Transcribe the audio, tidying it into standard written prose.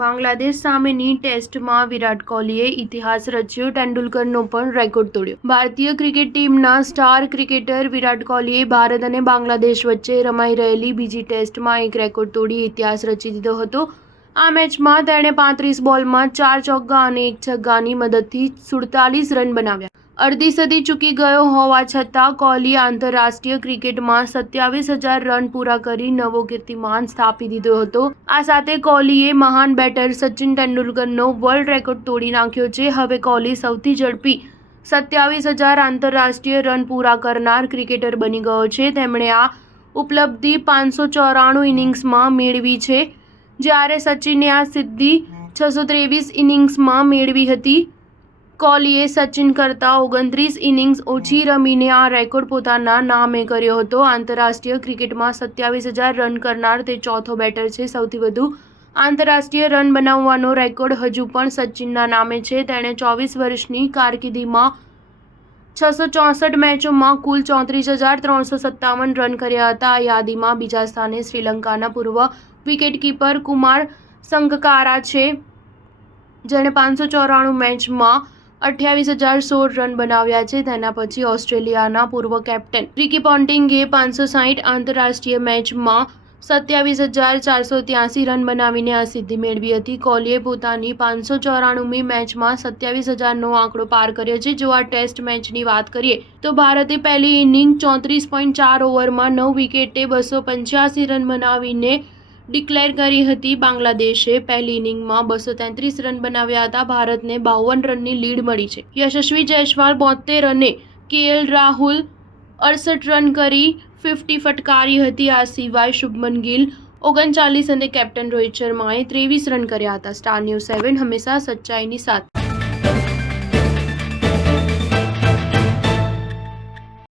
બાંગ્લાદેશ સામેની ટેસ્ટમાં વિરાટ કોહલીએ ઇતિહાસ રચ્યો, તેંડુલકરનો પણ રેકોર્ડ તોડ્યો. ભારતીય ક્રિકેટ ટીમના સ્ટાર ક્રિકેટર વિરાટ કોહલીએ ભારત અને બાંગ્લાદેશ વચ્ચે રમાઈ રહેલી બીજી ટેસ્ટમાં એક રેકોર્ડ તોડી ઇતિહાસ રચી દીધો હતો. આ મેચમાં તેણે 35 બોલમાં 4 ચોગ્ગા અને 1 છગ્ગાની મદદથી 47 રન બનાવ્યા. અડધી સદી ચૂકી ગયો હોવા છતાં કોહલીએ આંતરરાષ્ટ્રીય ક્રિકેટમાં 27,000 રન પૂરા કરી નવો કીર્તિમાન સ્થાપી દીધો હતો. આ સાથે કોહલીએ મહાન બેટર સચિન તેંડુલકરનો વર્લ્ડ રેકોર્ડ તોડી નાખ્યો છે. હવે કોહલી સૌથી ઝડપી 27,000 આંતરરાષ્ટ્રીય રન પૂરા કરનાર ક્રિકેટર બની ગયો છે. તેમણે આ ઉપલબ્ધિ 594 ઇનિંગ્સમાં મેળવી છે, જ્યારે સચિને આ સિદ્ધિ 623 ઇનિંગ્સમાં મેળવી હતી. કોહલીએ સચિન કરતાં 29 ઇનિંગ્સ ઓછી રમીને આ રેકોર્ડ પોતાના નામે કર્યો હતો. આંતરરાષ્ટ્રીય ક્રિકેટમાં 27,000 રન કરનાર તે ચોથો બેટર છે. સૌથી વધુ આંતરરાષ્ટ્રીય રન બનાવવાનો રેકોર્ડ હજુ પણ સચિનના નામે છે. તેણે 24 વર્ષની કારકિર્દીમાં 664 મેચોમાં કુલ 34,357 રન કર્યા હતા. આ યાદીમાં બીજા સ્થાને શ્રીલંકાના પૂર્વ વિકેટકીપર કુમાર સંગકારા છે, જેણે 594 મેચમાં 28,016 રન બનાવ્યા છે. તેના પછી ઓસ્ટ્રેલિયાના પૂર્વ કેપ્ટન રિકી પોન્ટિંગે 560 આંતરરાષ્ટ્રીય મેચમાં 27,483 રન બનાવીને આ સિદ્ધિ મેળવી હતી. કોહલીએ પોતાની 594મી મેચમાં 27,000નો આંકડો પાર કર્યો છે. જો આ ટેસ્ટ મેચની વાત કરીએ તો ભારતે પહેલી ઇનિંગ 34.4 ઓવરમાં 9 વિકેટે 285 રન બનાવીને ડિક્લેર કરી હતી. બાંગ્લાદેશે પહેલી ઇનિંગમાં 233 રન બનાવ્યા હતા. ભારતને 52 રનની લીડ મળી છે. યશસ્વી જયસ્વાલ 72 અને કેએલ રાહુલ 68 રન કરી 50 ફટકારી હતી. આ સિવાય શુભમન ગિલ 39 અને કેપ્ટન રોહિત શર્માએ 23 રન કર્યા હતા. સ્ટાર ન્યૂઝ 7 હંમેશા સચ્ચાઈની સાથે.